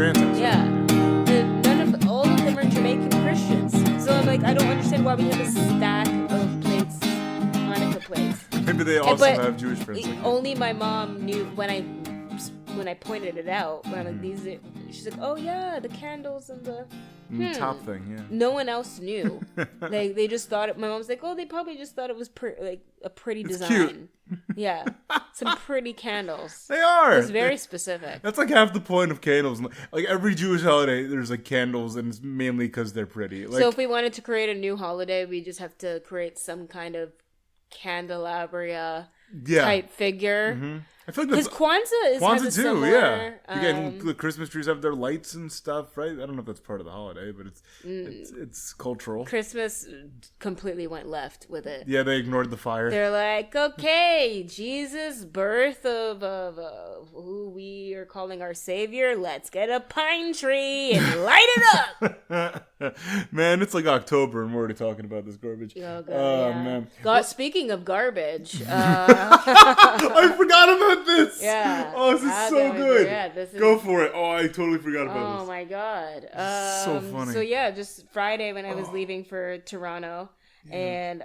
your ancestors. Yeah. All of them are Jamaican Christians. So I'm like, I don't understand why we have a stack of plates, Hanukkah plates. Maybe they also have Jewish friends. Like only my mom knew when I pointed it out. When I'm like, these are, she's like, oh yeah, the candles and the top thing. Yeah. No one else knew. Like they just thought it. My mom's like, oh, they probably just thought it was like a pretty design. Cute. Yeah, some pretty candles. They are. It's very specific. That's like half the point of candles. Like every Jewish holiday, there's like candles, and it's mainly because they're pretty. Like, so if we wanted to create a new holiday, we just have to create some kind of candelabra type figure. Mm-hmm. I feel like that's Kwanzaa has a too. similar, Yeah, again, the Christmas trees have their lights and stuff, right? I don't know if that's part of the holiday, but it's cultural. Christmas completely went left with it. Yeah, they ignored the fire. They're like, okay, Jesus' birth of who we are calling our savior. Let's get a pine tree and light it up. Man, it's like October and we're already talking about this garbage. Oh, God, man. God, speaking of garbage, I forgot about this. Yeah. Oh, this is so good. This is... Go for it. Oh, I totally forgot about this. Oh my God. So funny. So yeah, just Friday when I was leaving for Toronto, and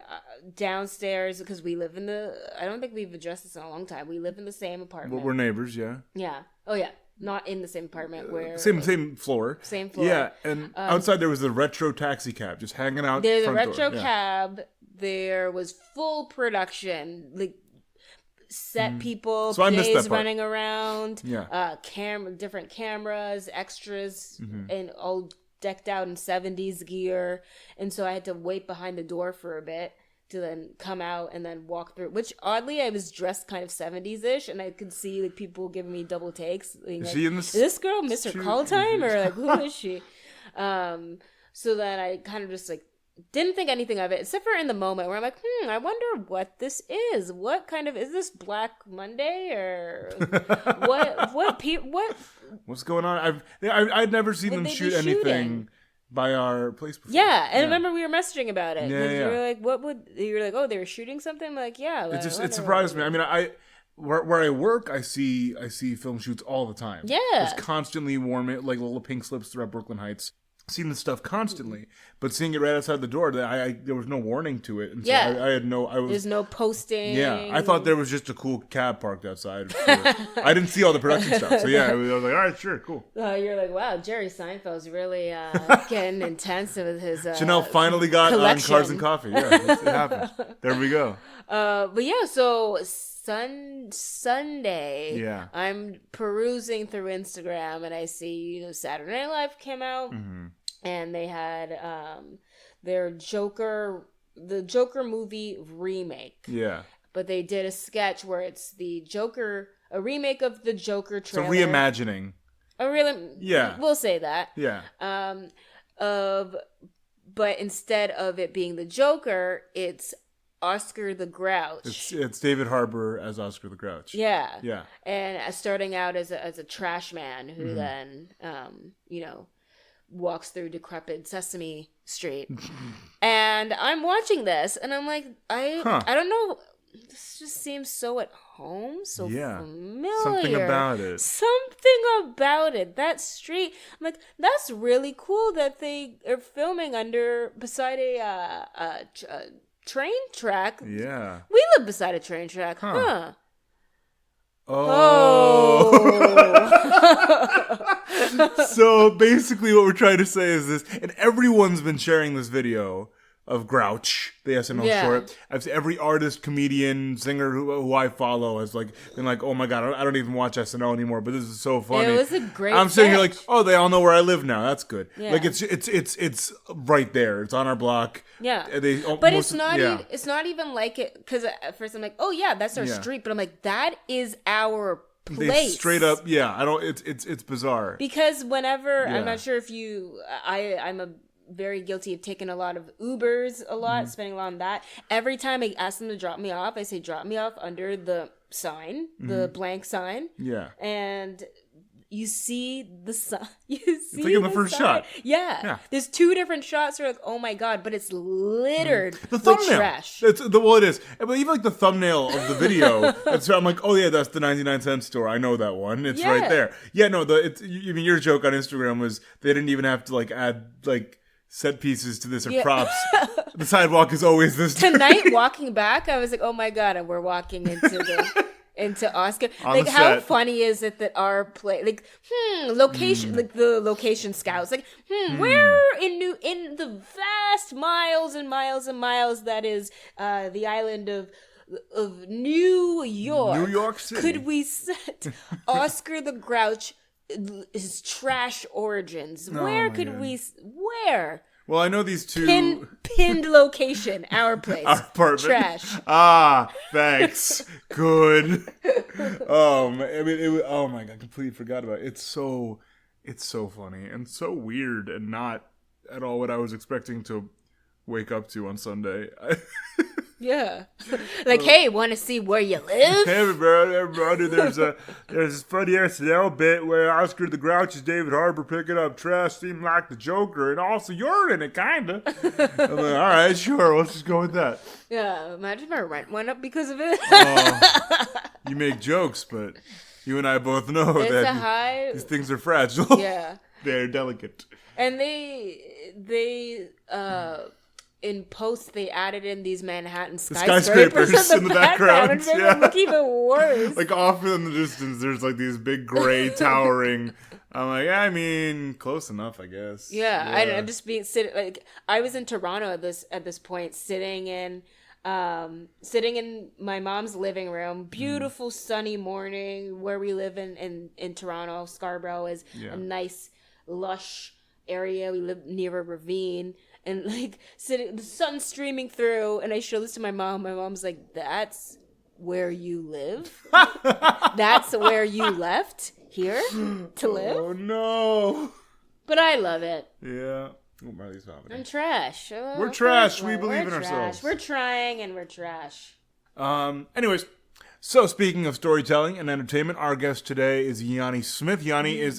downstairs, because we live in I don't think we've addressed this in a long time. We live in the same apartment. Well, we're neighbors, yeah. Yeah. Oh yeah. Not in the same apartment where same floor. Same floor. Yeah, and outside there was the retro taxi cab just hanging out. There's a front retro door. cab. There was full production, like set people, So I missed that PAs part. running around, Yeah. different cameras, extras, and all decked out in 70s gear. And so I had to wait behind the door for a bit to then come out and then walk through, which oddly I was dressed kind of 70s-ish, and I could see like people giving me double takes. Like, Is she in is this girl Miss Her Call Time, or like who is she? So then I kind of just like didn't think anything of it, except for in the moment where I'm like, I wonder what this is. What kind of, is this Black Monday or What's going on? I'd never seen them shoot anything by our place before. Yeah, and I remember we were messaging about it. Yeah. You were like, you were like, oh, they were shooting something? I'm like, yeah. It surprised me. I mean, where I work, I see film shoots all the time. Yeah. There's constantly like little pink slips throughout Brooklyn Heights. Seen this stuff constantly, but seeing it right outside the door, there was no warning to it, and so I had no. There's no posting. Yeah, I thought there was just a cool cab parked outside. I didn't see all the production stuff, so yeah, I was like, all right, sure, cool. You're like, wow, Jerry Seinfeld's really getting intense with his. Jhanelle finally got collection. on Cars and Coffee. Yeah, it happened. There we go. But yeah, so Sunday, I'm perusing through Instagram and I see, Saturday Night Live came out, and they had their the Joker movie remake. Yeah. But they did a sketch where it's the Joker, a remake of the Joker trailer. So reimagining. We'll say that. Yeah. But instead of it being the Joker, it's Oscar the Grouch. It's David Harbour as Oscar the Grouch. Yeah. Yeah. And starting out as a trash man who then, walks through decrepit Sesame Street. And I'm watching this and I'm like, I don't know. This just seems so at home, so familiar. Something about it. That street. I'm like, that's really cool that they are filming beside a train track. Yeah. We live beside a train track. Huh. Oh. So basically what we're trying to say is this, and everyone's been sharing this video of Grouch, the SNL short. I've seen every artist, comedian, singer who I follow has been like, oh my God, I don't even watch SNL anymore, but this is so funny. It was a great I'm sitting here like, sketch. oh, they all know where I live now. That's good. Yeah. Like it's right there. It's on our block. Yeah. But it's not even like it, because at first I'm like, oh yeah, that's our street, but I'm like, that is our place. They straight up, it's bizarre. Because whenever, I'm not sure if I'm a very guilty of taking a lot of Ubers spending a lot on that. Every time I ask them to drop me off, I say drop me off under the sign, the blank sign. Yeah. And you see the sun. You see it's like in the first shot. Yeah. There's 2 different shots where like, oh my god, but it's littered the thumbnail. with trash. It is. But even like the thumbnail of the video, I'm like, oh yeah, that's the 99-cent store. I know that one. It's right there. Yeah, no, your joke on Instagram was they didn't even have to like add like set pieces to this or props. The sidewalk is always this. Tonight, walking back, I was like, oh my god, and we're walking into Oscar. On like, the how set. funny is it that our location, like the location scouts, like, where in the vast miles and miles and miles that is the island of New York City, could we set Oscar the Grouch his trash origins? Where could we? Where? Well, I know these 2 pinned location, our place, our apartment. Trash. Thanks. Good. Oh my god, completely forgot about it. It's so funny and so weird and not at all what I was expecting to wake up to on Sunday. Yeah. Like, hey, want to see where you live? Hey, everybody, there's this funny SNL bit where Oscar the Grouch is David Harbour picking up trash, seemed like the Joker, and also you're in it, kinda. I'm like, all right, sure, let's just go with that. Yeah, imagine my rent went up because of it. You make jokes, but you and I both know these things are fragile. Yeah. They're delicate. And they in post, they added in these Manhattan skyscrapers in the background. And they look even worse. Like off in the distance, there's like these big gray towering. I'm like, I mean, close enough, I guess. Yeah. I'm just sitting. Like, I was in Toronto at this point, sitting in my mom's living room. Beautiful sunny morning where we live in Toronto. Scarborough is a nice, lush area. We live near a ravine. And like the sun's streaming through, and I show this to my mom. My mom's like, "That's where you live? That's where you left here to live?" Oh no! But I love it. Yeah. I'm trash. We're trash. We believe in ourselves. We're trying, and we're trash. Anyways, so speaking of storytelling and entertainment, our guest today is Yhane Smith. Yhane is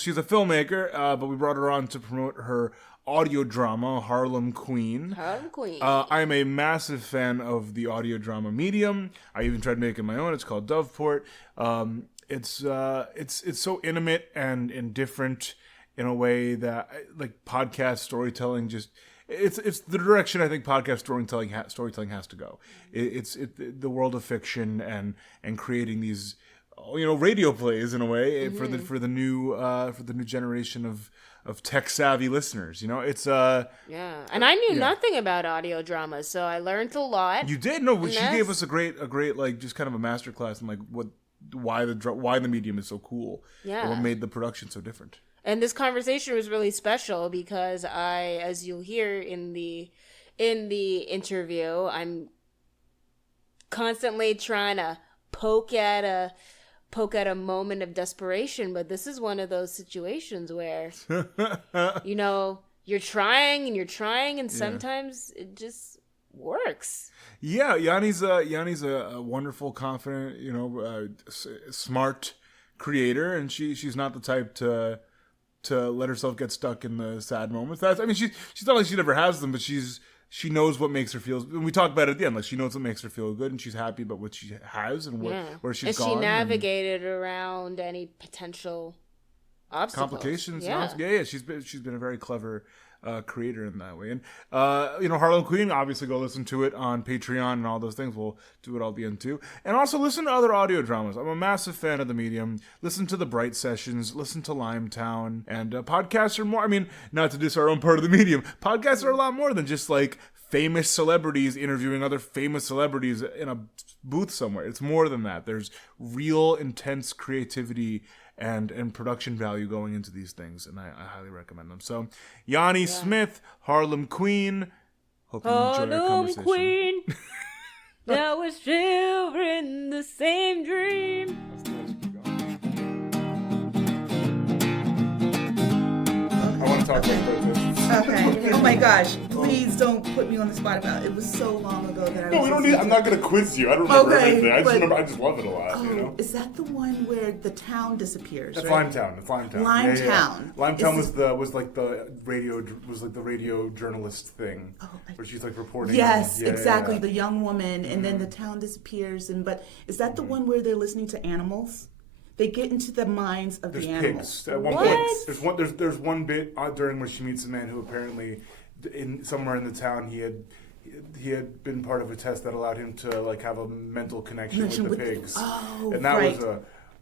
she's a filmmaker, but we brought her on to promote her audio drama, Harlem Queen. I am a massive fan of the audio drama medium. I even tried making my own. It's called Doveport. It's so intimate and different in a way that like podcast storytelling just it's the direction I think podcast storytelling has to go. It's the world of fiction and creating these radio plays in a way for the new generation of tech savvy listeners. It's and I knew nothing about audio dramas, so I learned a lot. You did? No, she gave us a great like just kind of a masterclass in like why the medium is so cool. And what made the production so different. And this conversation was really special because as you'll hear in the interview, I'm constantly trying to poke at a moment of desperation, but this is one of those situations where you're trying and sometimes it just works. Yeah, Yhane's a wonderful, confident, smart creator, and she's not the type to let herself get stuck in the sad moments. She's not like she never has them, but she knows what makes her feel. And we talk about it at the end. Like she knows what makes her feel good, and she's happy about what she has and where she's gone. And she navigated around any potential obstacles. Complications. Yeah. She's been a very clever creator in that way. And Harlem Queen, obviously go listen to it on Patreon and all those things. We'll do it all at the end too. And also listen to other audio dramas. I'm a massive fan of the medium. Listen to the Bright Sessions, listen to Limetown, and podcasts are more, not to diss our own part of the medium, podcasts are a lot more than just like famous celebrities interviewing other famous celebrities in a booth somewhere. It's more than that. There's real intense creativity and production value going into these things, and I highly recommend them. So, Yhane Smith, Harlem Queen. Hope you enjoy our conversation. Queen. Now we're sharing the same dream. I want to talk about this. Okay. Oh my gosh. Please don't put me on the spot about it. It was so long ago that I was. No, we don't need. I'm not gonna quiz you. I don't remember everything. I just remember. I just love it a lot. Oh, you know? is that the one where the town disappears? That's right? Limetown. It's Limetown. Limetown. Limetown was like the radio journalist thing, where she's like reporting. Yes, exactly. The young woman, and then the town disappears. But is that the one where they're listening to animals? They get into the minds of the animals. Pigs. At one point, there's one bit during where she meets a man who apparently, somewhere in the town, he had been part of a test that allowed him to like have a mental connection with the pigs. And that was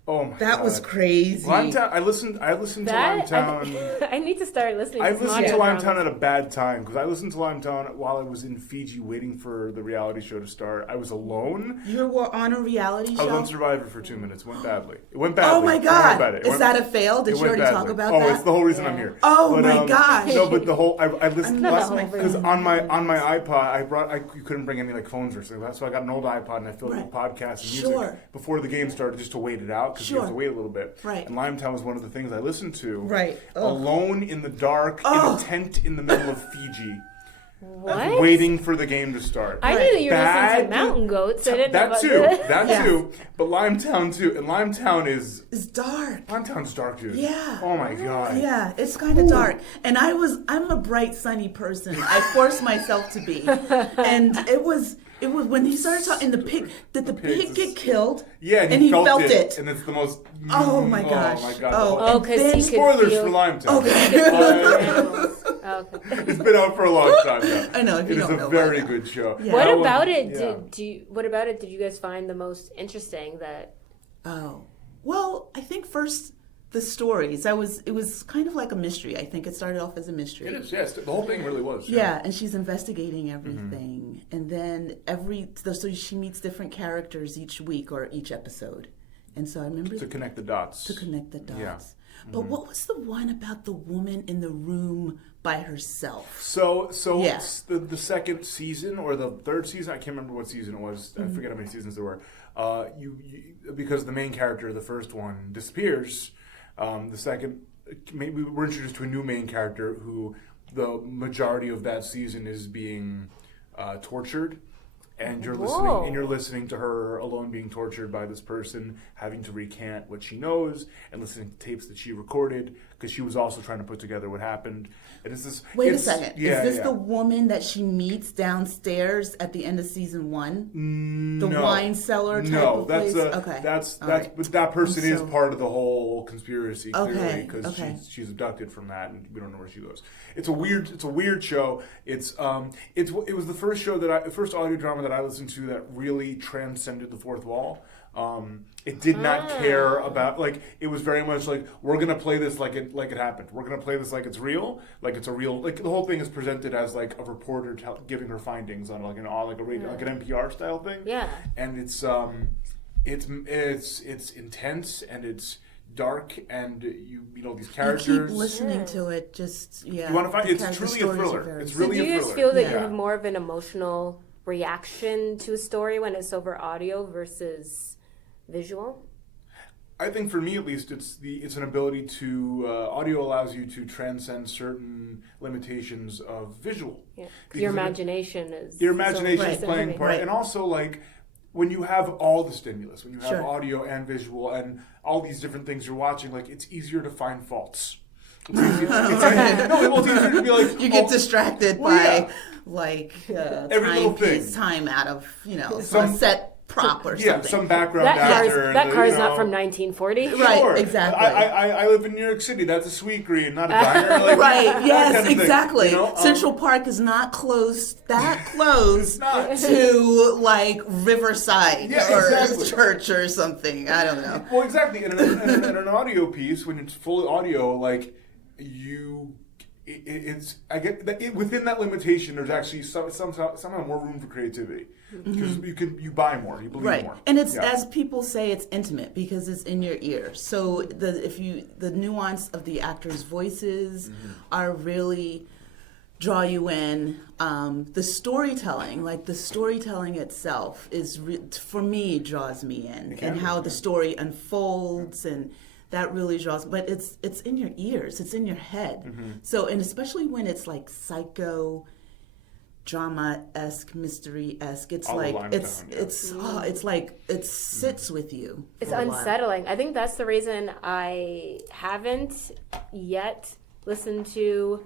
oh my God. That was crazy. Limetown. I listened to Limetown. I need to start listening. I listened to Limetown at a bad time because I listened to Limetown while I was in Fiji waiting for the reality show to start. I was alone. You were on a reality show? I was on Survivor for 2 minutes. It went badly. Oh my God. Is that a fail? Did you already talk about that? Oh, it's the whole reason I'm here. Oh my gosh. No, but the whole I listened because on my iPod you couldn't bring any like phones or something. So I got an old iPod and I filled it with podcasts and music before the game started just to wait it out. Because you have to wait a little bit. Right. And Limetown was one of the things I listened to. Right. Alone in the dark in a tent in the middle of Fiji. What? Waiting for the game to start. I knew that you were listening to Mountain Goats. I didn't know about that too. But Limetown too. And Limetown is dark. Limetown's dark, dude. Yeah. Oh my God. Yeah, it's kind of dark. And I'm a bright, sunny person. I forced myself to be. And it was when he started talking. The pig pig get killed? Yeah, and he felt it. and it's the most. Oh my gosh! Oh my God! Because he spoilers could for Limetown. Okay. It's been out for a long time now. I know. It is a very good show. Yeah. What about it? What about it? Did you guys find the most interesting? Well, I think first. The stories. It was kind of like a mystery. I think it started off as a mystery. It is, yes. The whole thing really was. Yeah, and she's investigating everything. And then so she meets different characters each week or each episode. And so I remember... To connect the dots. Yeah. But what was the one about the woman in the room by herself? So the second season or the third season, I can't remember what season it was. I forget how many seasons there were. Because the main character, the first one, disappears... the second, maybe we're introduced to a new main character who the majority of that season is being tortured, and you're listening to her alone being tortured by this person, having to recant what she knows, and listening to tapes that she recorded because she was also trying to put together what happened. And it's this. Wait a second. Is this the woman that she meets downstairs at the end of season 1? The wine cellar type of place? But that person is part of the whole conspiracy clearly because she's abducted from that, and we don't know where she goes. It's a weird show. It was the first audio drama that I listened to that really transcended the fourth wall. It did not care about, like, it was very much like, we're gonna play this like it happened. We're gonna play this like it's real, like it's a real, like the whole thing is presented as like a reporter giving her findings on like an NPR style thing. Yeah. And it's intense and it's dark and you know these characters. You keep listening to it, You want to find it's truly a thriller. It's really a thriller. Do you guys feel that you have more of an emotional reaction to a story when it's over audio versus visual? I think for me at least it's an ability to audio allows you to transcend certain limitations of visual. Yeah. Your imagination is playing a part, and also like when you have all the stimulus, when you have audio and visual and all these different things you're watching, like it's easier to find faults. It's easier to be like you get distracted by every little thing, time out of some set prop or something. Yeah, some background actor. That car is not from 1940. Right, sure. Exactly. I live in New York City. That's a sweet green, not a diner. Like, right, yes, kind of exactly. Thing, you know? Central Park is not close to like Riverside or church or something. I don't know. Well, exactly. In an audio piece, when it's fully audio, like I get that within that limitation, there's actually somehow more room for creativity because you buy more, you believe more, and it's as people say, it's intimate because it's in your ear. So the nuance of the actors' voices are really draw you in. The storytelling itself is for me draws me in, and how the story unfolds and that really draws. But it's in your ears, it's in your head. So, and especially when it's like psycho drama-esque, mystery-esque, it's like it's like it sits with you. It's unsettling. I think that's the reason I haven't yet listened to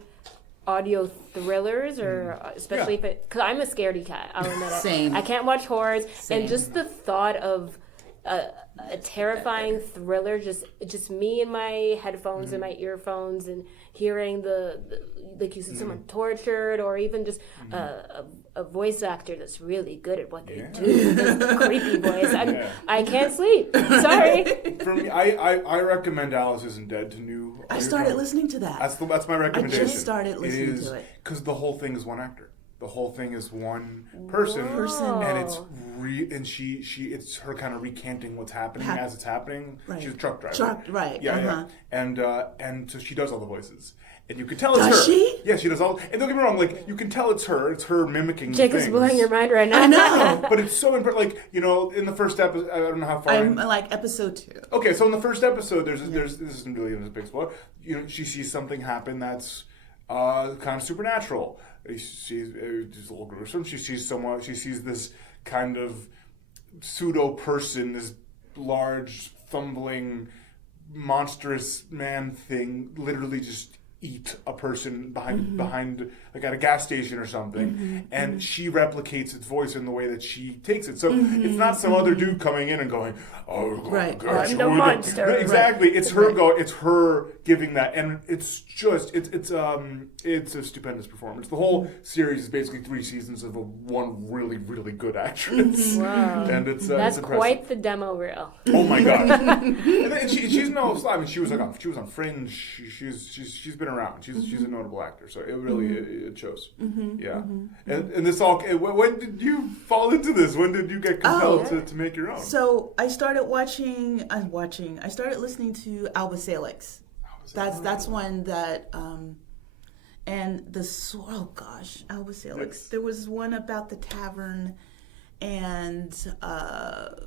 audio thrillers, or especially if it, because I'm a scaredy cat, I'll admit it. Same. I can't watch horrors. Same. And just the thought of a terrifying thriller, just me in my headphones and my earphones, and hearing the like you said, someone tortured, or even just a voice actor that's really good at what they do, this creepy voice. I can't sleep. Sorry. For me, I recommend Alice Isn't Dead to new. I started listening to that. That's my recommendation. I just started listening to it because the whole thing is one actor. The whole thing is one person, and it's it's her kind of recanting what's happening as it's happening. Right. She's a truck driver. Yeah. And so she does all the voices, and you can tell it's her. Does she? Yeah, she does all. And don't get me wrong, like you can tell it's her. It's her mimicking. Jacob's blowing your mind right now. I know, but it's so impressive. Like in the first episode, I don't know how far. I'm like episode 2. Okay, so in the first episode, there's this isn't really a big spoiler. She sees something happen that's kind of supernatural. She's a little gruesome. She sees this kind of pseudo person, this large, fumbling, monstrous man thing, literally just eat a person behind like at a gas station or something, and she replicates its voice in the way that she takes it. So it's not some other dude coming in and going, "Oh, gosh, I'm the monster." Exactly, it's her it's her giving that, and it's just it's a stupendous performance. The whole series is basically 3 seasons of one really really good actress, and it's that's it's quite the demo reel. Oh my god! And she's no, I mean she was on Fringe. She's been around. She's a notable actor, so it really it shows. And this all. When did you fall into this? When did you get compelled to make your own? So I started I started listening to Alba Salix. That's one that. And Alba Salix. Yes. There was one about the tavern, and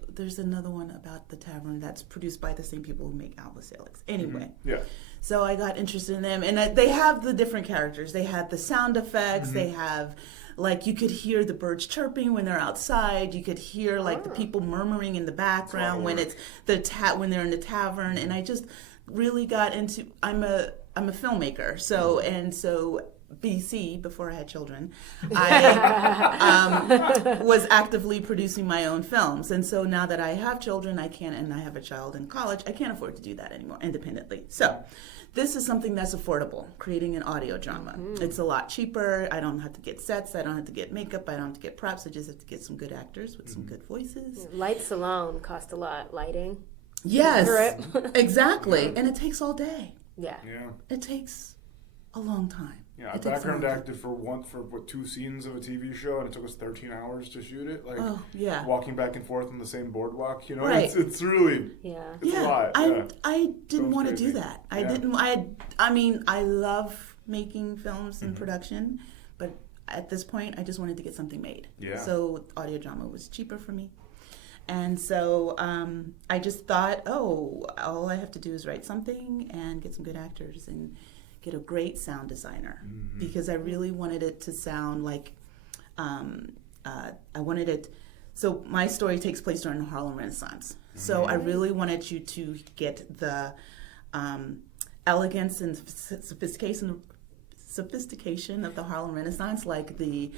there's another one about the tavern that's produced by the same people who make Alba Salix. Anyway. Yeah. So I got interested in them, and they have the different characters. They have the sound effects. They have, like, you could hear the birds chirping when they're outside. You could hear like the people murmuring in the background when it's when they're in the tavern. And I just really got into. I'm a filmmaker, so BC, before I had children, I was actively producing my own films. And so now that I have children, and I have a child in college, I can't afford to do that anymore independently. So this is something that's affordable, creating an audio drama. It's a lot cheaper. I don't have to get sets. I don't have to get makeup. I don't have to get props. I just have to get some good actors with some good voices. Lights alone cost a lot. Lighting. Yes, exactly. And it takes all day. Yeah. It takes a long time. Yeah, I background acted for 2 scenes of a TV show, and it took us 13 hours to shoot it. Like, walking back and forth on the same boardwalk, right. It's really, it's a lot. I didn't want to do that. I mean, I love making films and production, but at this point, I just wanted to get something made. Yeah. So audio drama was cheaper for me. And so I just thought, all I have to do is write something and get some good actors and get a great sound designer, because I really wanted it to sound like, so my story takes place during the Harlem Renaissance. So I really wanted you to get the elegance and sophistication of the Harlem Renaissance, like the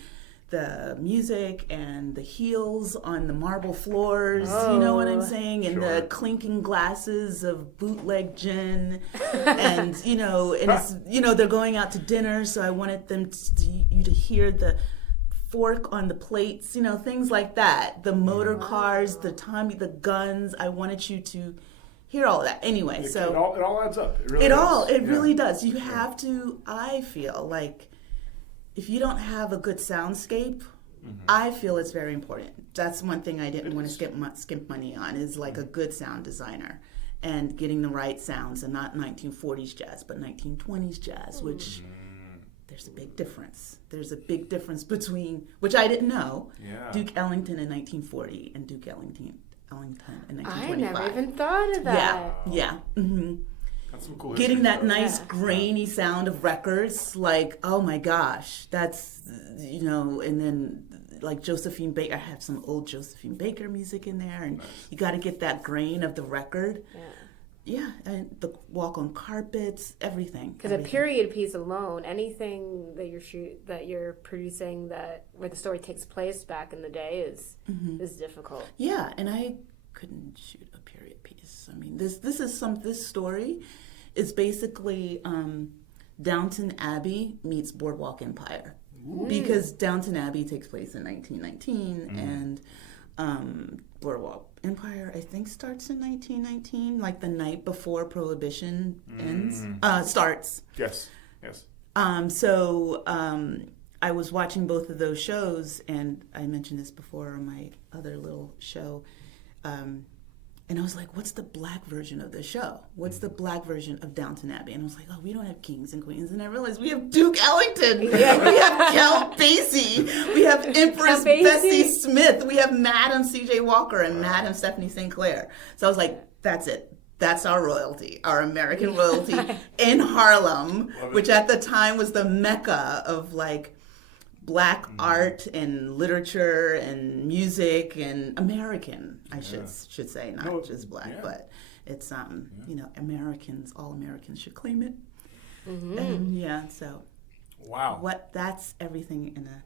music and the heels on the marble floors, you know what I'm saying? And the clinking glasses of bootleg gin. And, it's, they're going out to dinner, so I wanted you to hear the fork on the plates, things like that. The motor cars, the guns. I wanted you to hear all of that. Anyway, it all adds up. It really really does. You have to, I feel like, if you don't have a good soundscape, I feel it's very important. That's one thing I didn't want to skimp money on, is like a good sound designer and getting the right sounds, and not 1940s jazz, but 1920s jazz, which there's a big difference. There's a big difference between, which I didn't know, Duke Ellington in 1940 and Duke Ellington Ellington in I 1925. never even thought of that. Yeah. Mm-hmm. That's some cool Getting that stuff. nice grainy sound of records, like, oh my gosh, that's, and then like Josephine Baker, I have some old Josephine Baker music in there, and you got to get that grain of the record. Yeah, and the walk on carpets, everything. Because a period piece alone, anything that you're producing where the story takes place back in the day is difficult. Yeah, and I couldn't shoot a period piece. I mean, this story is basically Downton Abbey meets Boardwalk Empire. Ooh. Because Downton Abbey takes place in 1919 and Boardwalk Empire, I think, starts in 1919, like the night before Prohibition starts. Yes. So I was watching both of those shows, and I mentioned this before on my other little show, and I was like, what's the black version of the show? What's the black version of Downton Abbey? And I was like, oh, we don't have kings and queens. And I realized we have Duke Ellington. Yeah. We have Count Basie. We have Empress Bessie Smith. We have Madam C.J. Walker and Madam Stephanie St. Clair. So I was like, that's it. That's our royalty, our American royalty in Harlem, which at the time was the mecca of like black art and literature and music and American, I should say, not just black, but it's Americans, all Americans should claim it. And so wow, that's everything in a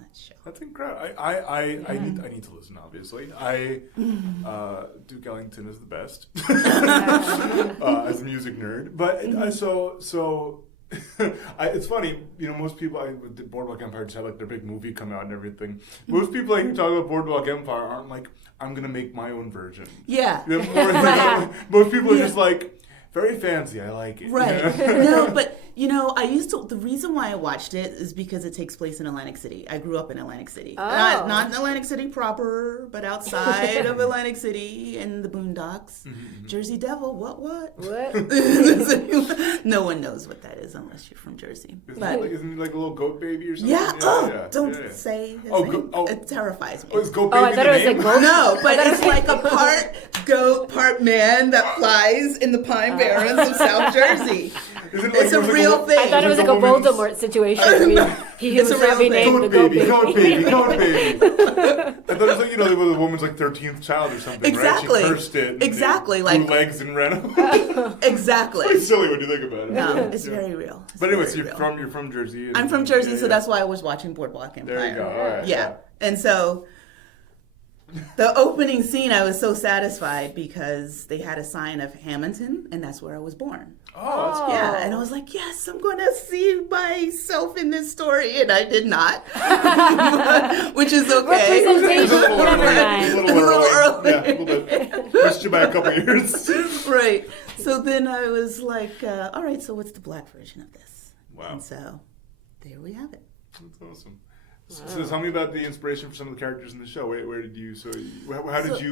nutshell. That's incredible. I need to listen. Obviously, Duke Ellington is the best as a music nerd, but so. It's funny, most people with the Boardwalk Empire just had like their big movie come out and everything. Most people I hear talk about Boardwalk Empire aren't like, I'm gonna make my own version. Yeah. Most people are just like, very fancy, I like it. Right. No, but the reason why I watched it is because it takes place in Atlantic City. I grew up in Atlantic City. Oh. Not in Atlantic City proper, but outside of Atlantic City in the boondocks. Mm-hmm. Jersey Devil, what? No one knows what that is unless you're from Jersey. Isn't it like a little goat baby or something? Yeah. Don't say his name. It terrifies me. Oh, is goat baby I thought it was a goat. No, but it's like a part goat, part man that flies in the Pine Barrens of South Jersey. It's a real thing. I thought it was like a Voldemort situation. He was not being named the goat baby. Goat baby. I thought it was like, the woman's like 13th child or something, exactly. Right? She cursed it. Exactly. Like grew legs and ran Exactly. It's silly when you think about it. No, it's very real. But anyway, so you're from Jersey. I'm from Jersey, so that's why I was watching Boardwalk Empire. There you go. All right. Yeah. And so the opening scene, I was so satisfied because they had a sign of Hamilton, and that's where I was born. Oh, that's cool. Yeah, and I was like, yes, I'm going to see myself in this story, and I did not, which is okay. Representation, a little early. Yeah, a little bit. Missed you by a couple years. Right. So then I was like, all right, so what's the black version of this? Wow. And so there we have it. That's awesome. So tell me about the inspiration for some of the characters in the show. Where did you?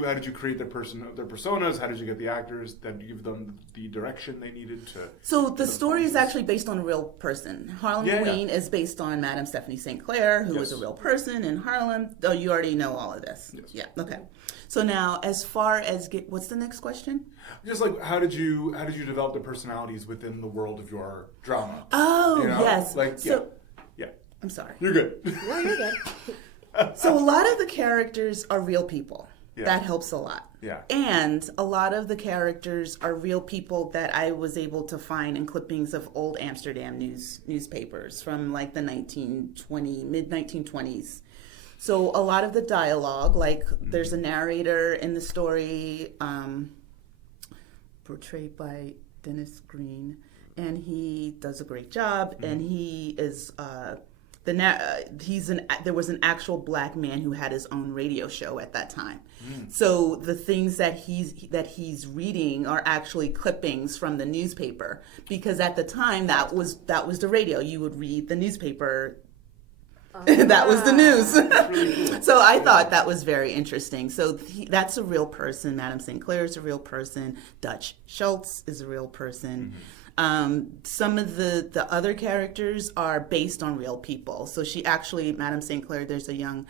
How did you create their personas? How did you get the actors? Did you give them the direction they needed to? So the story is actually based on a real person. Harlem Queen is based on Madam Stephanie St. Clair, who was a real person in Harlem. Oh, you already know all of this. Yes. Yeah. Okay. So now, as far as what's the next question? Just like how did you develop the personalities within the world of your drama? Oh, yes. I'm sorry. You're good. No, you're good. So a lot of the characters are real people. Yeah. That helps a lot. Yeah. And a lot of the characters are real people that I was able to find in clippings of old Amsterdam newspapers from like the mid-1920s. So a lot of the dialogue, like there's a narrator in the story portrayed by Dennis Green, and he does a great job, and he is... there was an actual black man who had his own radio show at that time. So the things that he's reading are actually clippings from the newspaper, because at the time that was the radio. You would read the newspaper. That was the news. Really cool. So I thought that was very interesting. So that's a real person. Madam St. Clair is a real person. Dutch Schultz is a real person. Some of the other characters are based on real people. So she actually, Madam St. Clair, there's a young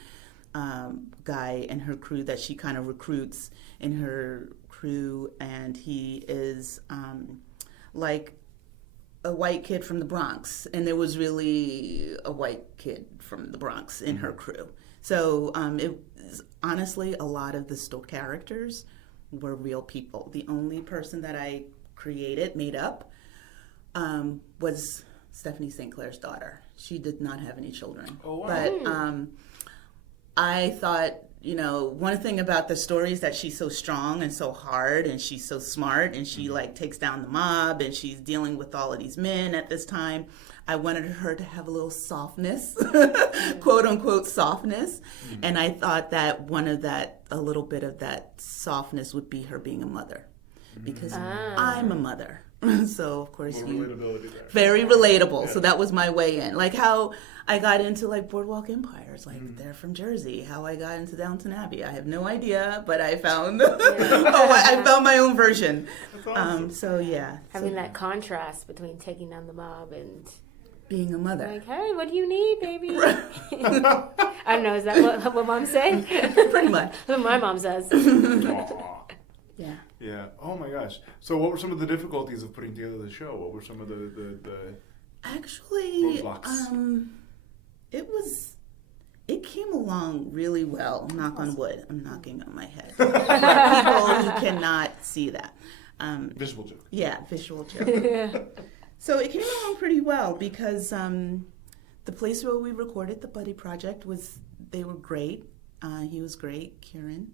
guy in her crew that she kind of recruits, in her crew, and he is like a white kid from the Bronx, and there was really a white kid from the Bronx in her crew. So it was, honestly, a lot of the characters were real people. The only person that I made up, was Stephanie St. Clair's daughter. She did not have any children. Oh, wow. But I thought, one thing about the story is that she's so strong and so hard, and she's so smart, and she takes down the mob, and she's dealing with all of these men at this time. I wanted her to have a little softness, quote unquote softness. And I thought that a little bit of that softness would be her being a mother, because I'm a mother. So of course relatability there. Very relatable. Yeah. So that was my way in. Like how I got into Boardwalk Empires, they're from Jersey. How I got into Downton Abbey, I have no idea, but I found I found my own version. That's awesome. So yeah, having that contrast between taking down the mob and being a mother. Like, hey, what do you need, baby? I don't know. Is that what mom's saying? Pretty much. That's what my mom says. Yeah. Yeah. Oh my gosh. So, what were some of the difficulties of putting together the show? What were some of the Actually, roadblocks? It came along really well. Knock on wood. I'm knocking on my head. For people who cannot see that. Visual joke. Yeah, visual joke. So it came along pretty well because the place where we recorded the Buddy Project they were great. He was great, Kieran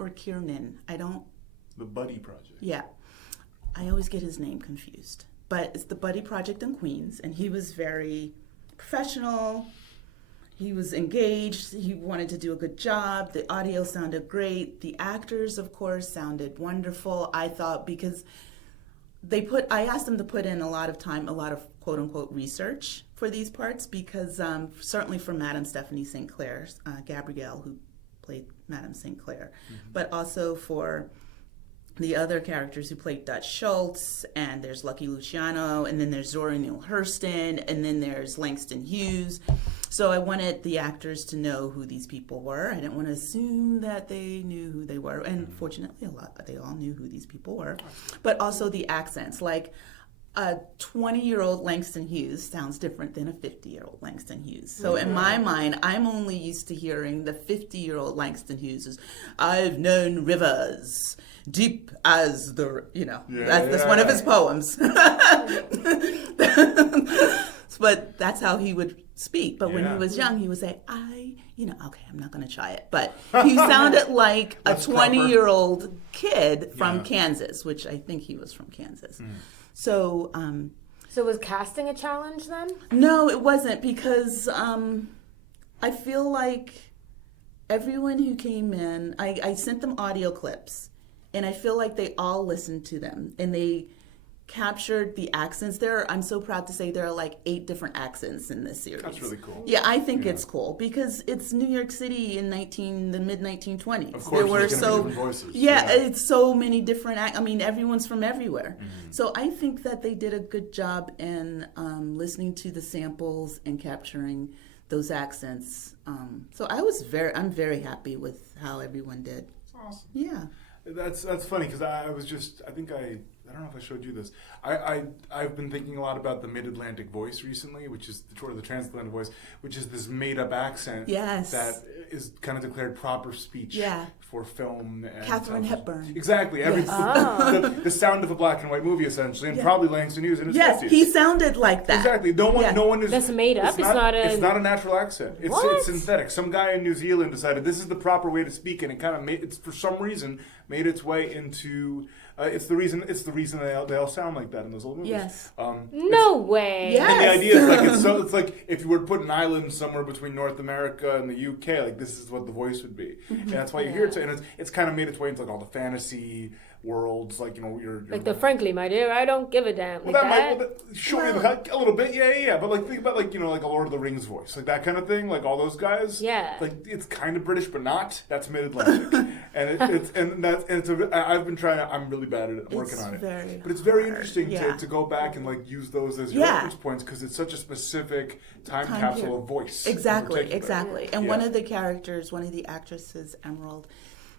or Kiernan. The Buddy Project. Yeah. I always get his name confused. But it's the Buddy Project in Queens, and he was very professional. He was engaged. He wanted to do a good job. The audio sounded great. The actors, of course, sounded wonderful. I thought because I asked them to put in a lot of time, a lot of quote unquote research for these parts, because certainly for Madame Stephanie St. Clair, Gabrielle, who played Madame St. Clair, but also for the other characters who played Dutch Schultz, and there's Lucky Luciano, and then there's Zora Neale Hurston, and then there's Langston Hughes. So I wanted the actors to know who these people were. I didn't want to assume that they knew who they were, and fortunately they all knew who these people were. But also the accents, like a 20-year-old Langston Hughes sounds different than a 50-year-old Langston Hughes. So in my mind, I'm only used to hearing the 50-year-old Langston Hughes as, I've known rivers deep as the, that's one of his poems. But that's how he would speak. But when he was young, he would say, okay, I'm not going to try it. But he sounded like a 20-year-old kid from Kansas, which I think he was from Kansas. So was casting a challenge then? No, it wasn't, because I feel like everyone who came in, I sent them audio clips, and I feel like they all listened to them, and they captured the accents. I'm so proud to say there are like 8 different accents in this series. That's really cool. Yeah, I think it's cool because it's New York City in the mid 1920s. Of course, there were different voices. Yeah, it's so many different. Everyone's from everywhere. So I think that they did a good job in listening to the samples and capturing those accents. So I'm very happy with how everyone did. That's awesome. Yeah. That's funny because I don't know if I showed you this. I've been thinking a lot about the Mid-Atlantic voice recently, which is sort of the transatlantic voice, which is this made-up accent that is kind of declared proper speech for film. And Katharine Hepburn. Exactly. The sound of a black and white movie, essentially, and probably Langston Hughes in his 50s. He sounded like that. Exactly. No one is... That's made up? It's not a natural accent. It's synthetic. Some guy in New Zealand decided this is the proper way to speak, and it kind of it's for some reason made its way into... It's the reason they all sound like that in those old movies. Yes. No way. Yes. And the idea is it's like if you were to put an island somewhere between North America and the UK, like this is what the voice would be, and that's why you hear it. And it's kind of made its way into like all the fantasy worlds, like you're like the frankly, my dear, I don't give a damn. Well, a little bit, yeah. But like think about like a Lord of the Rings voice, like that kind of thing, like all those guys. Yeah. Like it's kind of British, but not. That's Mid-Atlantic, I'm really bad at it. I'm working on it. But it's very interesting to go back and like use those as your reference points because it's such a specific time capsule of voice. Exactly. And one of the actresses, Emerald,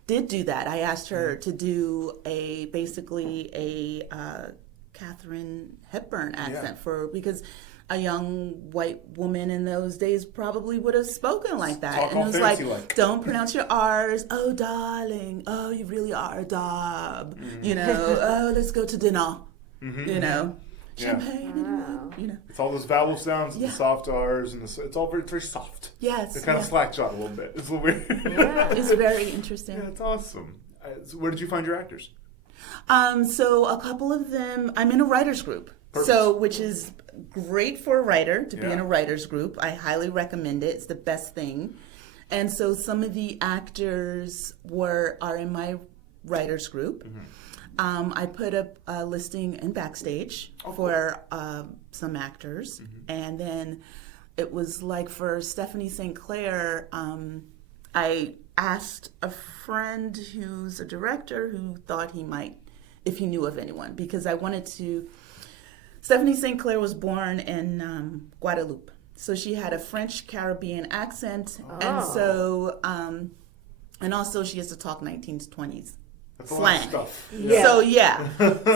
did do that. I asked her to do basically a Katharine Hepburn accent because a young white woman in those days probably would have spoken like that. Talk and it was like, don't pronounce your R's. Oh, darling. Oh, you really are a dob. You know, oh, let's go to dinner. You know, champagne. You know, it's all those vowel sounds, and the soft R's, and it's all very, very soft. Yes. It kind of slacks out a little bit. It's a little weird. It's very interesting. Yeah, it's awesome. So where did you find your actors? So a couple of them, I'm in a writer's group. Perfect. So, which is great for a writer to be in a writer's group. I highly recommend it. It's the best thing. And so some of the actors are in my writer's group. I put up a listing in Backstage for some actors. And then it was like for Stephanie St. Clair, I asked a friend who's a director who thought he might, if he knew of anyone, because I wanted to. Stephanie St. Clair was born in Guadeloupe, so she had a French Caribbean accent, and so and also she has to talk 1920s slang. Stuff. Yeah.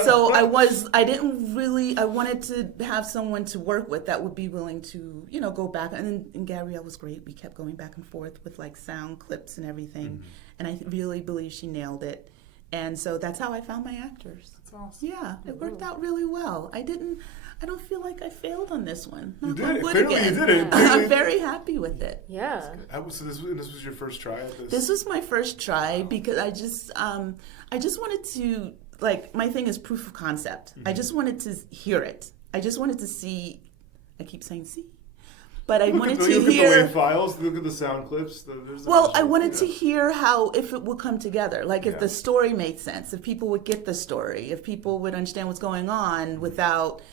So I wanted to have someone to work with that would be willing to, go back. And Gabrielle was great. We kept going back and forth with like sound clips and everything. And I really believe she nailed it. And so that's how I found my actors. That's awesome. Yeah, it worked out really well. I don't feel like I failed on this one. You did it. Clearly you did it. I'm very happy with it. Yeah. So this was your first try at this? This was my first try because I just wanted to, like, my thing is proof of concept. I just wanted to hear it. I just wanted to see, I keep saying see, but I wanted to hear. Look at the WAV files, look at the sound clips. I wanted to hear how, if it would come together, like if the story made sense, if people would get the story, if people would understand what's going on without,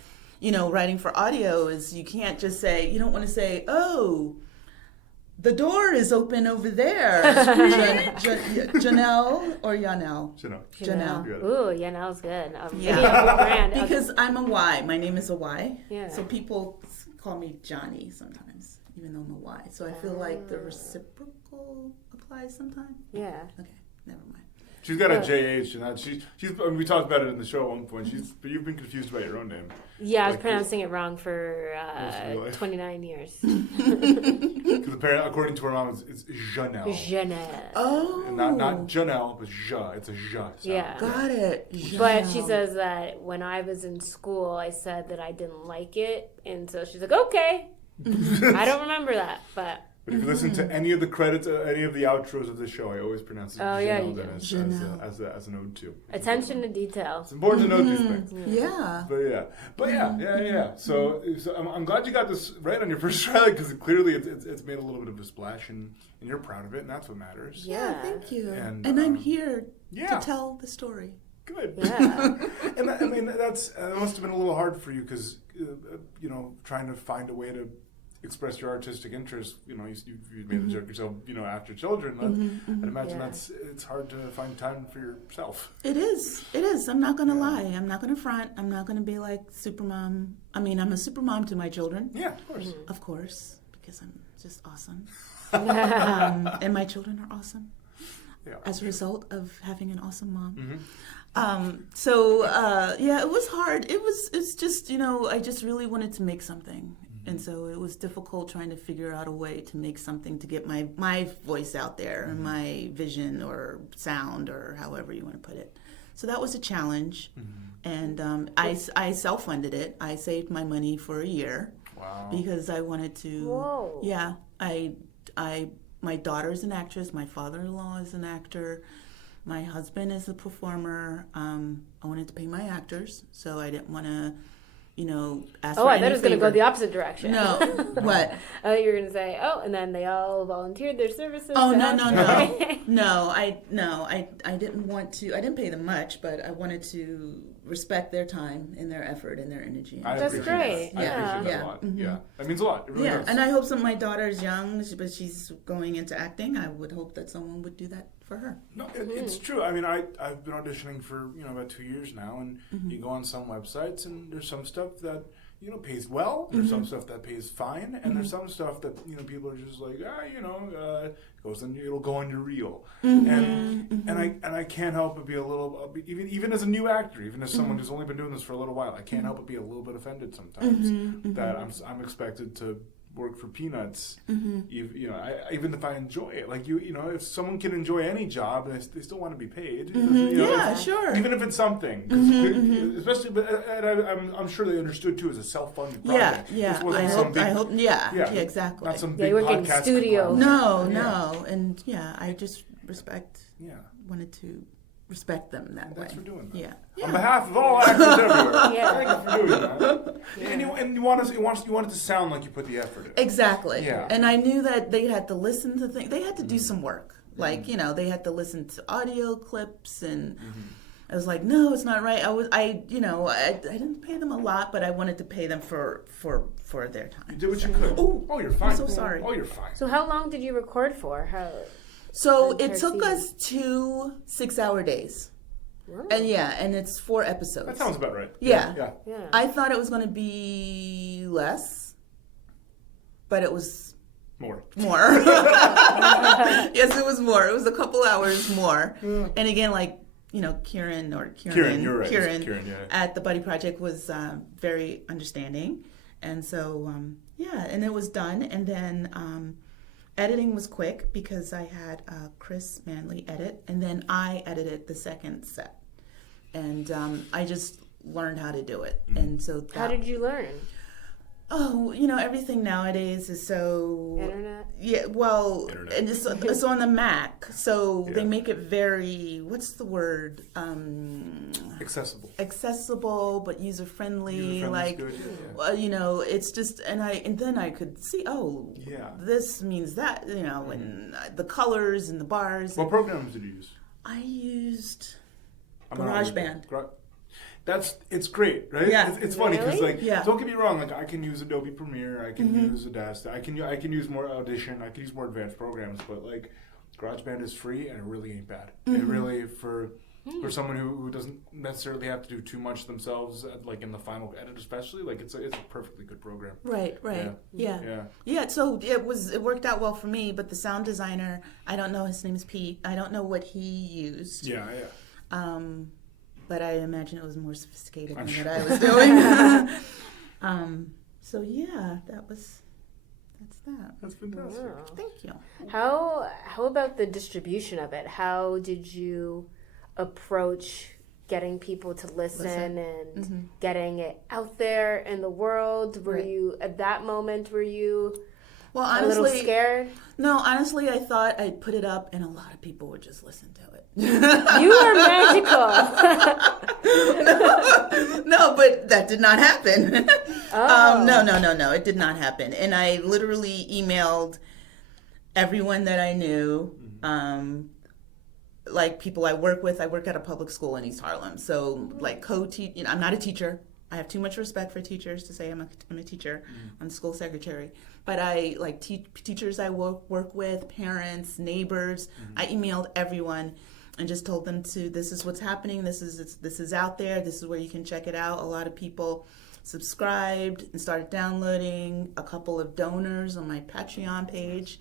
writing for audio is you can't just say, you don't want to say, oh, the door is open over there. Jhanelle or Jhanelle? Jhanelle. Ooh, Jhanelle's good. Brand. Because I'm a Y. My name is a Y. Yeah. So people call me Johnny sometimes, even though I'm a Y. So I feel like the reciprocal applies sometimes. Yeah. Okay, never mind. She's got a JH, and she's. We talked about it in the show at one point. But you've been confused about your own name. Yeah, I was pronouncing it wrong for 29 years. Because apparently, according to her mom, it's Jhanelle. Jhanelle. Oh. And not Jhanelle, but Ja. It's a Ja sound. Yeah. Got it. But she says that when I was in school, I said that I didn't like it. And so she's like, okay. I don't remember that, but if you listen to any of the credits, any of the outros of the show, I always pronounce it Jhanelle as an ode to. Attention to detail. It's important to note these things. Yeah. But yeah. So I'm glad you got this right on your first try, because clearly it's made a little bit of a splash, and you're proud of it, and that's what matters. Yeah, thank you. And I'm here to tell the story. Good. Yeah. And that must have been a little hard for you, because trying to find a way to express your artistic interest. You made the joke yourself. After children, I'd imagine it's hard to find time for yourself. It is. I'm not gonna lie. I'm not gonna front. I'm not gonna be like super mom. I mean, I'm a super mom to my children. Yeah, of course. Of course, because I'm just awesome. And my children are awesome. Yeah. As a result of having an awesome mom. It was hard. It's just, I just really wanted to make something. And so it was difficult trying to figure out a way to make something to get my voice out there and my vision or sound or however you want to put it. So that was a challenge. And I self-funded it. I saved my money for a year. Wow. Because I wanted to. Whoa. Yeah. My daughter's an actress. My father-in-law is an actor. My husband is a performer. I wanted to pay my actors, so I didn't want to, ask for I any thought it was going to favor. go the opposite direction. No. What? Oh, you were going to say, and then they all volunteered their services. Oh, no. No, I didn't want to. I didn't pay them much, but I wanted to respect their time and their effort and their energy. That's great. I appreciate that a lot. Yeah. That means a lot. It really does. And I hope my daughter's young, but she's going into acting. I would hope that someone would do that for her. No, it's true. I mean, I've been auditioning for about 2 years now, and you go on some websites, and there's some stuff that pays well. There's some stuff that pays fine, and there's some stuff that people are just like, it'll go on your reel, and I can't help but be a little, even as a new actor, even as someone who's only been doing this for a little while, I can't help but be a little bit offended sometimes that I'm expected to work for peanuts, even if I enjoy it. Like if someone can enjoy any job, they still want to be paid. Sure. Even if it's something, especially, and I'm sure they understood too as a self-funded project. I hope. Exactly. Not some big work in podcast studio. No, and I just wanted to respect them that way. Thanks for doing that. Yeah. On behalf of all actors everywhere, thank you for doing that. And you want it to sound like you put the effort in. Exactly. Yeah. And I knew that they had to listen to things. They had to do some work. Like they had to listen to audio clips, and I was like, no, it's not right. I didn't pay them a lot, but I wanted to pay them for their time. You did what you could. Oh, you're fine. I'm so sorry. Oh, you're fine. So how long did you record for? So it took us 2 6-hour days. Wow. And it's 4 episodes. That sounds about right. Yeah. Yeah. I thought it was going to be less, but it was more. Yes, it was more. It was a couple hours more. And again, Kieran, you're right. Kieran, at the Buddy Project was very understanding. And so, and it was done. And then editing was quick because I had Chris Manley edit, and then I edited the second set. And I just learned how to do it. And so how did you learn? Oh, everything nowadays is so... Internet? Yeah, well, Internet. And it's on the Mac, so they make it very, what's the word? Accessible. Accessible, but user-friendly. User-friendly is good, It's just, and then I could see, this means that, and the colors and the bars. What programs did you use? I used GarageBand. It's great, right? Yeah. It's funny because don't get me wrong, I can use Adobe Premiere, I can use Audacity, I can use more Audition, I can use more advanced programs, but GarageBand is free and it really ain't bad. It really for someone who doesn't necessarily have to do too much themselves, in the final edit especially, it's a perfectly good program. Right. Yeah. So it worked out well for me, but the sound designer, I don't know, his name is Pete. I don't know what he used. Yeah. But I imagine it was more sophisticated than sure. what I was doing. That's that. That's fantastic. Wow. Thank you. How about the distribution of it? How did you approach getting people to listen and getting it out there in the world? Were you at that moment? Were you a little scared? No, honestly, I thought I'd put it up and a lot of people would just listen to it. You are magical. No, but that did not happen. No, it did not happen. And I literally emailed everyone that I knew, people I work with. I work at a public school in East Harlem. So co-teach, I'm not a teacher. I have too much respect for teachers to say I'm a teacher. I'm the school secretary. But I teachers I work with, parents, neighbors. I emailed everyone and just told them this is what's happening. This is out there. This is where you can check it out. A lot of people subscribed and started downloading. A couple of donors on my Patreon page,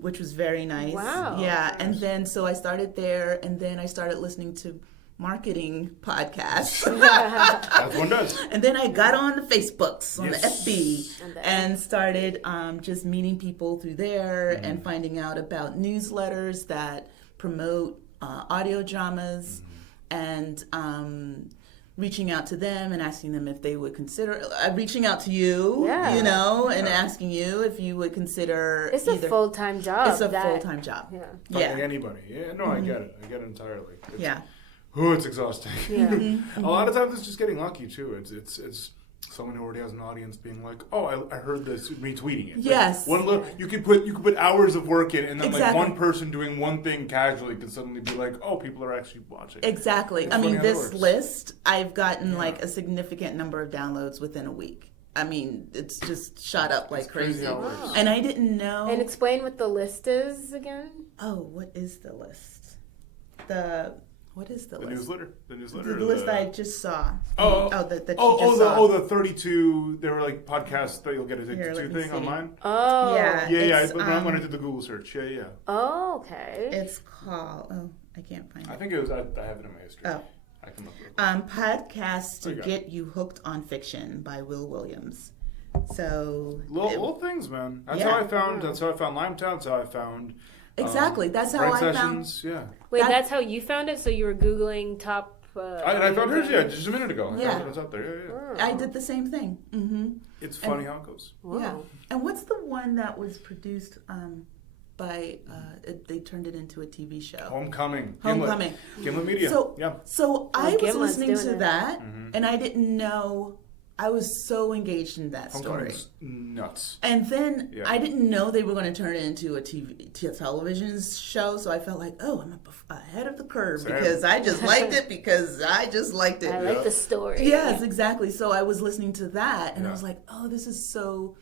which was very nice. Wow. Yeah. And then so I started there, and then I started listening to marketing podcasts. That's one does. And then I got on the Facebooks, on the FB, and started just meeting people through there and finding out about newsletters that promote audio dramas and reaching out to them and asking them if they would consider reaching out to you, and asking you if you would consider. It's a full-time job. It's a full-time job. Like anybody. Yeah, no, I get it. I get it entirely. It's exhausting. Yeah. A lot of times it's just getting lucky too. It's someone who already has an audience being like, "Oh, I heard this," retweeting it. Yes. You could put hours of work in, and then one person doing one thing casually can suddenly be like, "Oh, people are actually watching." Exactly. I mean, this list, I've gotten a significant number of downloads within a week. I mean, it's just shot up like crazy. Wow. And I didn't know. And explain what the list is again. Oh, what is the list? What is the list? The newsletter. The list that I just saw. That you just saw. The 32. They were like podcasts that you'll get addicted to thing online. Oh. Yeah. When I did the Google search. Yeah. Oh, okay. It's called. Oh, I can't find it. I think it was. I have it in my history. Oh. I can look it Podcasts to Get You Hooked on Fiction by Will Williams. So little things, man. That's how I found. That's how I found Limetown. That's how I found. Exactly. That's how I found. Yeah. Wait, that's how you found it? So you were Googling top. I found hers. Yeah, just a minute ago. I found it was out there. Yeah. I did the same thing. Mm-hmm. It's funny how it goes. Wow. Yeah. And what's the one that was produced by? They turned it into a TV show. Homecoming. Gimlet Media. So I was listening to that, Mm-hmm. and I didn't know. I was so engaged in that story. Nuts. And then I didn't know they were going to turn it into a television show, so I felt like, oh, I'm ahead of the curve because I just liked it I like the story. Yes, exactly. So I was listening to that, and I was like, oh, this is so...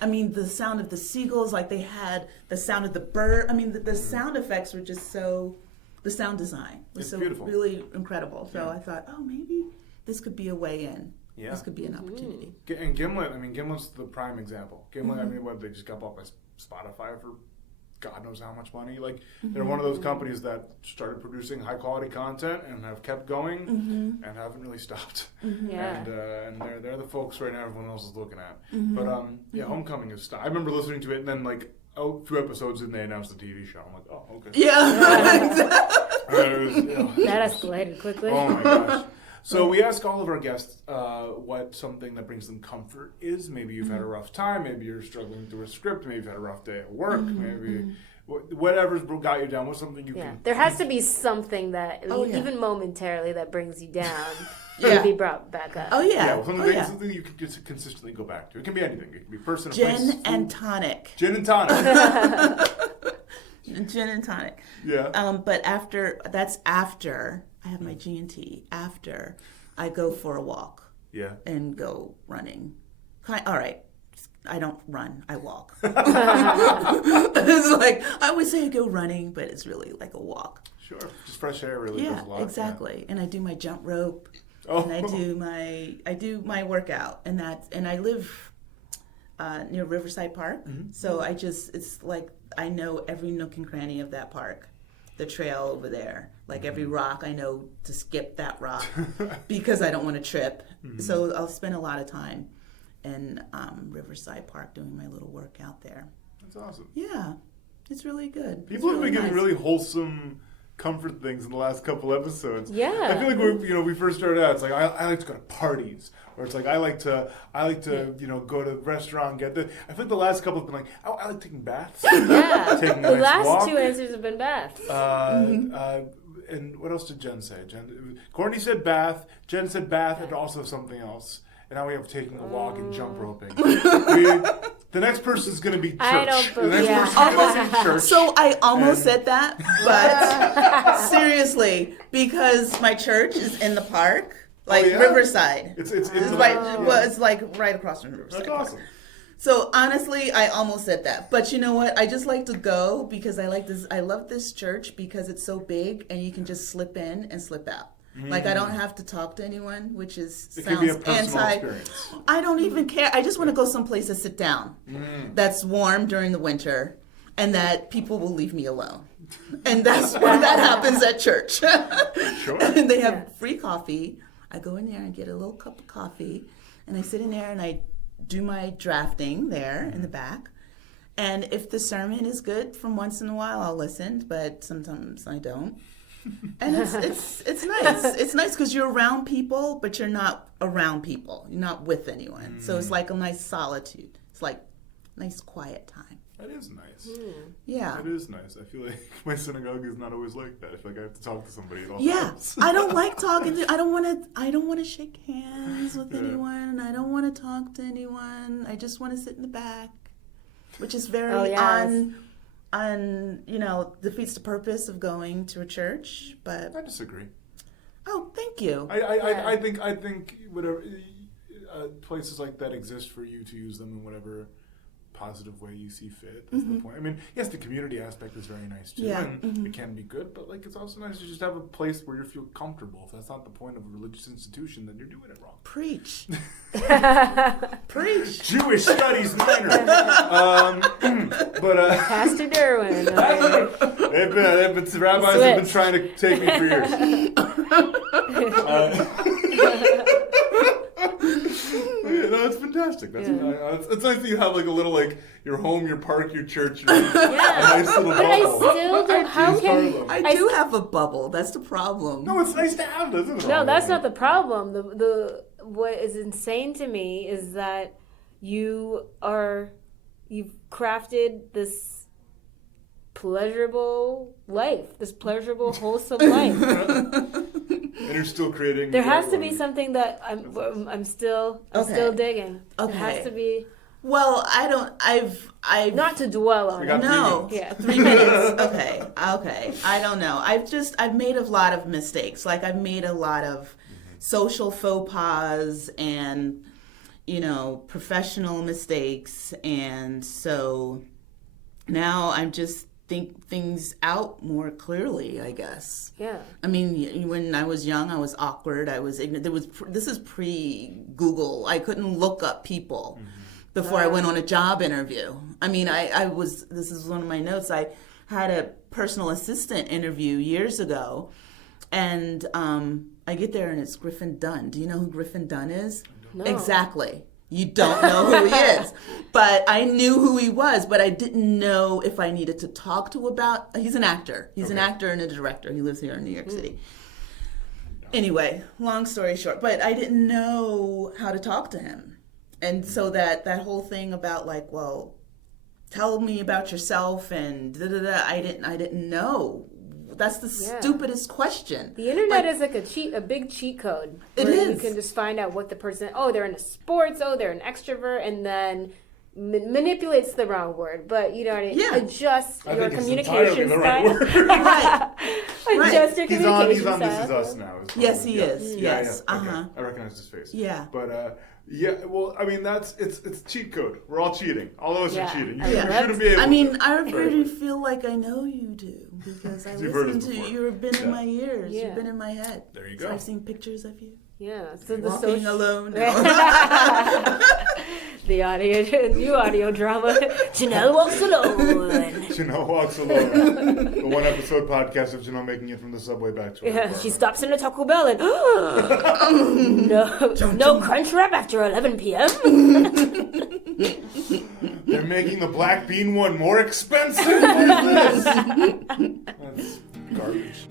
I mean, the sound of the seagulls, like they had the sound of the bird. I mean, the sound effects were just so... The sound design was beautiful. Really incredible. So I thought, oh, maybe this could be a way in. Yeah. This could be an opportunity. And Gimlet's the prime example. Gimlet, they just got bought by Spotify for God knows how much money. Like, they're one of those companies that started producing high quality content and have kept going and haven't really stopped. Yeah. And they're the folks right now everyone else is looking at. But Homecoming is. I remember listening to it and then like a few episodes in they announced the TV show. I'm like, oh, okay. Yeah. Exactly. That escalated quickly. Oh my gosh. So we ask all of our guests what something that brings them comfort is. Maybe you've had a rough time. Maybe you're struggling through a script. Maybe you've had a rough day at work. Maybe whatever's got you down. What's something you can... There has to be something that, even momentarily, that brings you down. To be brought back up. Oh, yeah. Something you can just consistently go back to. It can be anything. It can be person, Gin and tonic. Gin and tonic. Gin and tonic. Yeah. But after I have my G&T, after I go for a walk. Yeah. And go running. All right. I don't run. I walk. It's like, I would say I go running, but it's really like a walk. Sure. Just fresh air really does a lot. Exactly. Yeah. And I do my jump rope. Oh. And I do my workout. And I live near Riverside Park. So it's like I know every nook and cranny of that park. The trail over there, like every rock, I know to skip that rock because I don't want to trip. So I'll spend a lot of time in Riverside Park doing my little workout there. That's awesome. Yeah, it's really good. People have been getting really wholesome comfort things in the last couple episodes. Yeah. I feel like we first started out, it's like I like to go to parties. Or it's like I like to go to the restaurant and get the. I feel like the last couple have been like, oh, I like taking baths. Yeah. Taking the nice last walk. 2 answers have been baths. And what else did Jen say? Courtney said bath. Jen said bath and also something else. And now we have taking a walk and jump roping. The next person's going to be church. I don't believe the next person's going to be church. So I almost said that, but seriously, because my church is in the park. Like Riverside. It's right. Well, it's like right across from Riverside. That's awesome. So honestly, I almost said that. But you know what? I just like to go because I like this. I love this church because it's so big and you can just slip in and slip out. Like I don't have to talk to anyone, which sounds anti. I don't even care. I just want to go someplace to sit down that's warm during the winter and that people will leave me alone. And that's where that happens at church. Sure. And they have free coffee. I go in there and get a little cup of coffee, and I sit in there and I do my drafting there in the back. And if the sermon is good from once in a while, I'll listen, but sometimes I don't. And it's nice. It's nice because you're around people, but you're not around people. You're not with anyone. So it's like a nice solitude. It's like a nice quiet time. That is nice. Yeah. It is nice. I feel like my synagogue is not always like that. I feel like I have to talk to somebody at all times. I don't like talking to. I don't want to shake hands with anyone. I don't want to talk to anyone. I just want to sit in the back, which is very defeats the purpose of going to a church. But I disagree. Oh, thank you. I think whatever places like that exist for you to use them in whatever positive way you see fit. That's the point. I mean, yes, the community aspect is very nice too, and it can be good, but like it's also nice to just have a place where you feel comfortable. If that's not the point of a religious institution, then you're doing it wrong. Preach. Preach. Jewish studies minor. Pastor Derwin. Rabbis have been trying to take me for years. No, it's fantastic. It's nice that you have like a little like your home, your park, your church, your a nice little bubble. But I still do. How can I do have a bubble? That's the problem. No, it's nice to have this. No, that's not the problem. The what is insane to me is that you've crafted this pleasurable life, this pleasurable, wholesome life. And you're still creating. There has to be something that I'm still digging. Okay. It has to be. Well, I've not to dwell on it. No. 3 minutes. Okay. I don't know. I've made a lot of mistakes. Like I've made a lot of social faux pas and, professional mistakes. And so now I'm just think things out more clearly, I guess. Yeah. I mean, when I was young, I was awkward. I was ignorant. This is pre-Google. I couldn't look up people before I went on a job interview. I mean, this is one of my notes. I had a personal assistant interview years ago, and I get there and it's Griffin Dunn. Do you know who Griffin Dunn is? No. Exactly. You don't know who he is. But I knew who he was, but I didn't know if I needed to talk to about... He's an actor. He's an actor and a director. He lives here in New York City. Anyway, long story short. But I didn't know how to talk to him. And so that whole thing about like, well, tell me about yourself and da-da-da, I didn't know. That's the stupidest question. The internet is like a big cheat code. It is. You can just find out what the person, they're into sports, they're an extrovert, and then manipulate's the wrong word, but you know what I mean? Yeah. Adjust I your think communication it's style. the right word. Adjust your He's communication on style. This Is Us now. Yes, he is. Yes. Yeah. Okay. I recognize his face. Yeah. But well, I mean it's cheat code. We're all cheating. All of us are cheating. You Yeah. shouldn't be able to. I mean, I really feel like I know you do because I listen to you. You've been in my ears. Yeah. You've been in my head. There you go. So I've seen pictures of you. Yeah. So the Walking alone. The new audio drama. Jhanelle walks alone. Jhanelle walks alone. The one episode podcast of Jhanelle making it from the subway back to her apartment. She stops in a Taco Bell and no crunch wrap after 11 p.m. They're making the black bean one more expensive. What is this? That's garbage.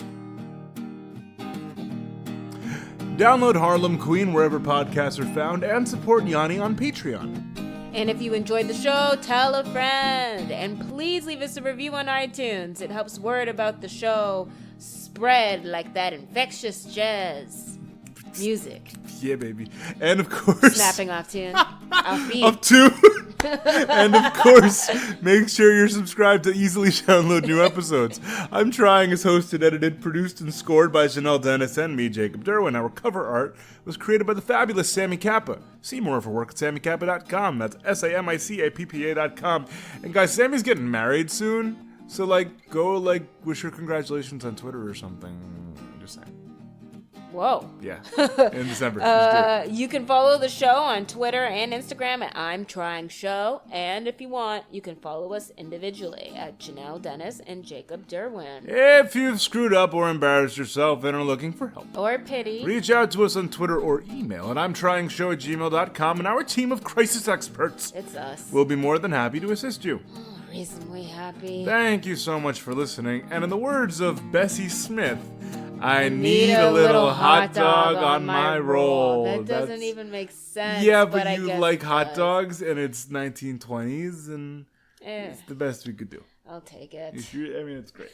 Download Harlem Queen wherever podcasts are found and support Yhane on Patreon. And if you enjoyed the show, tell a friend. And please leave us a review on iTunes. It helps word about the show spread like that infectious jazz music. Yeah, baby. And of course... Snapping off tune. Off beat. Up to... And of course, make sure you're subscribed to easily download new episodes. I'm Trying is hosted, edited, produced, and scored by Jhanelle Dennis and me, Jacob Derwin. Our cover art was created by the fabulous Sammy Kappa. See more of her work at sammykappa.com. That's SAMICAPPA.com. And guys, Sammy's getting married soon, so go wish her congratulations on Twitter or something. Just saying. Whoa. Yeah, in December. You can follow the show on Twitter and Instagram at ImTryingShow. And if you want, you can follow us individually at Jhanelle Dennis and Jacob Derwin. If you've screwed up or embarrassed yourself and are looking for help, Or pity. reach out to us on Twitter or email at ImTryingShow@gmail.com, and our team of crisis experts It's us. will be more than happy to assist you. Reasonably happy. Thank you so much for listening, and in the words of Bessie Smith, I need a little hot dog on my roll. That doesn't even make sense. Yeah, but I you guess like it hot does. dogs, and it's 1920s, and it's the best we could do. I'll take it. I mean, it's great.